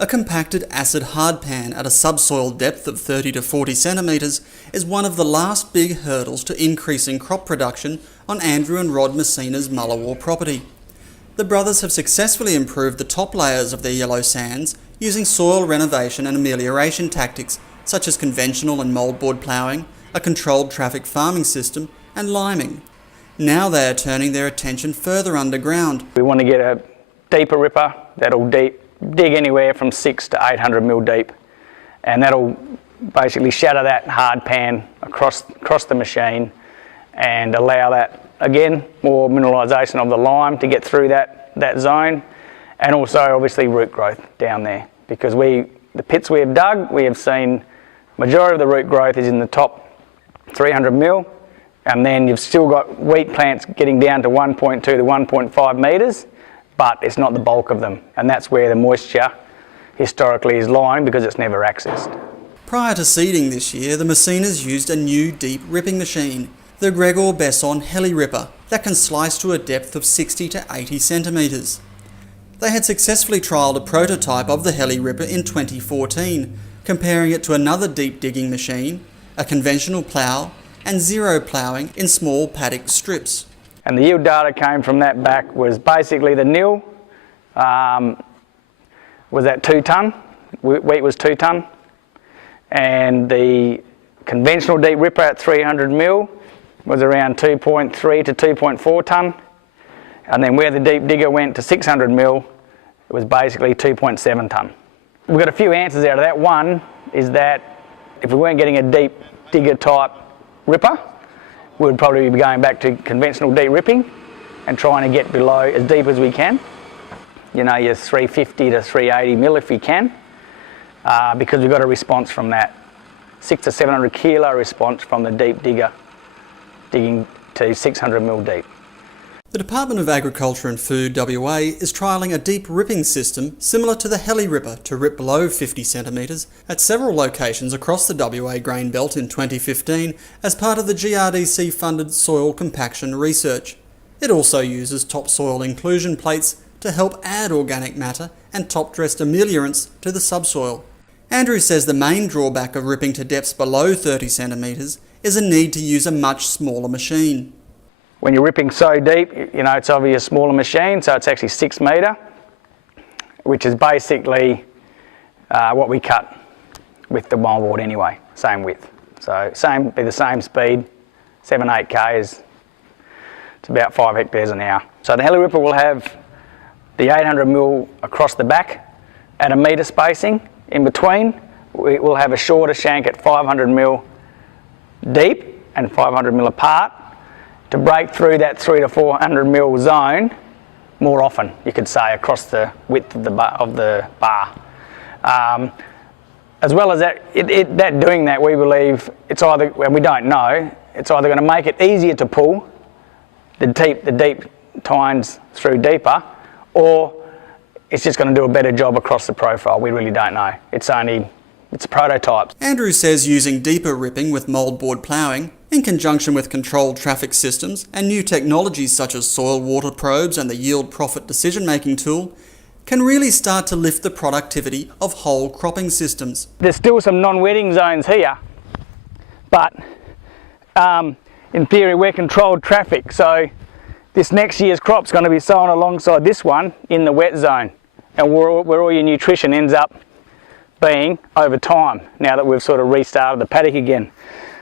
A compacted acid hardpan at a subsoil depth of 30 to 40 centimetres is one of the last big hurdles to increasing crop production on Andrew and Rod Messina's Mullewa property. The brothers have successfully improved the top layers of their yellow sands using soil renovation and amelioration tactics such as conventional and mouldboard ploughing, a controlled traffic farming system and liming. Now they are turning their attention further underground. We want to get a deeper ripper that'll dig anywhere from 600 to 800 mil deep, and that'll basically shatter that hard pan across the machine and allow that, again, more mineralisation of the lime to get through that zone, and also obviously root growth down there, because the pits we have dug, we have seen majority of the root growth is in the top 300 mil, and then you've still got wheat plants getting down to 1.2 to 1.5 metres, but it's not the bulk of them, and that's where the moisture historically is lying because it's never accessed. Prior to seeding this year, the Messinas used a new deep ripping machine, the Gregor Besson Heli Ripper, that can slice to a depth of 60 to 80 centimetres. They had successfully trialled a prototype of the Heli Ripper in 2014, comparing it to another deep digging machine, a conventional plough, and zero ploughing in small paddock strips. And the yield data came from that back was basically the nil was at 2 tonne, wheat was 2 tonne, and the conventional deep ripper at 300 mil was around 2.3 to 2.4 tonne, and then where the deep digger went to 600 mil, it was basically 2.7 tonne. We've got a few answers out of that. One is that if we weren't getting a deep digger type ripper, we'd probably be going back to conventional deep ripping and trying to get below as deep as we can. You know, your 350 to 380 mil if you can, because we've got a response from that 600 to 700 kilo response from the deep digger digging to 600 mil deep. The Department of Agriculture and Food WA is trialling a deep ripping system similar to the Heli Ripper to rip below 50 centimetres at several locations across the WA grain belt in 2015 as part of the GRDC funded soil compaction research. It also uses topsoil inclusion plates to help add organic matter and top-dressed ameliorants to the subsoil. Andrew says the main drawback of ripping to depths below 30 centimetres is a need to use a much smaller machine. When you're ripping so deep, you know, it's obviously a smaller machine, so it's actually 6 metre, which is basically what we cut with the mouldboard anyway, same width. So be the same speed, 7-8 k's, it's about 5 hectares an hour. So the Heli Ripper will have the 800 mil across the back at a metre spacing. In between, we will have a shorter shank at 500 mil deep and 500 mil apart, to break through that 300 to 400 mil zone more often, you could say, across the width of the bar. As well as that, doing that, we believe it's either, and we don't know, it's either going to make it easier to pull the deep tines through deeper, or it's just going to do a better job across the profile. We really don't know. It's prototypes. Andrew says using deeper ripping with mouldboard ploughing, in conjunction with controlled traffic systems and new technologies such as soil water probes and the yield profit decision-making tool, can really start to lift the productivity of whole cropping systems. There's still some non-wetting zones here, but in theory we're controlled traffic, so this next year's crop's going to be sown alongside this one in the wet zone, and where all your nutrition ends up being over time, now that we've sort of restarted the paddock again.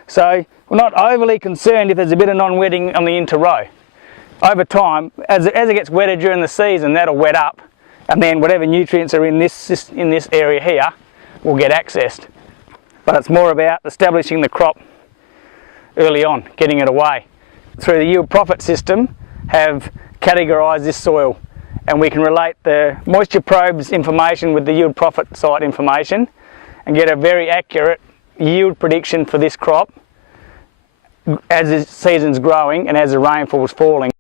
So we're not overly concerned if there's a bit of non-wetting on the inter-row. Over time, as it gets wetter during the season, that'll wet up, and then whatever nutrients are in this area here will get accessed. But it's more about establishing the crop early on, getting it away. Through the yield profit system, have categorised this soil, and we can relate the moisture probes information with the yield profit site information and get a very accurate yield prediction for this crop as the season's growing and as the rainfall is falling.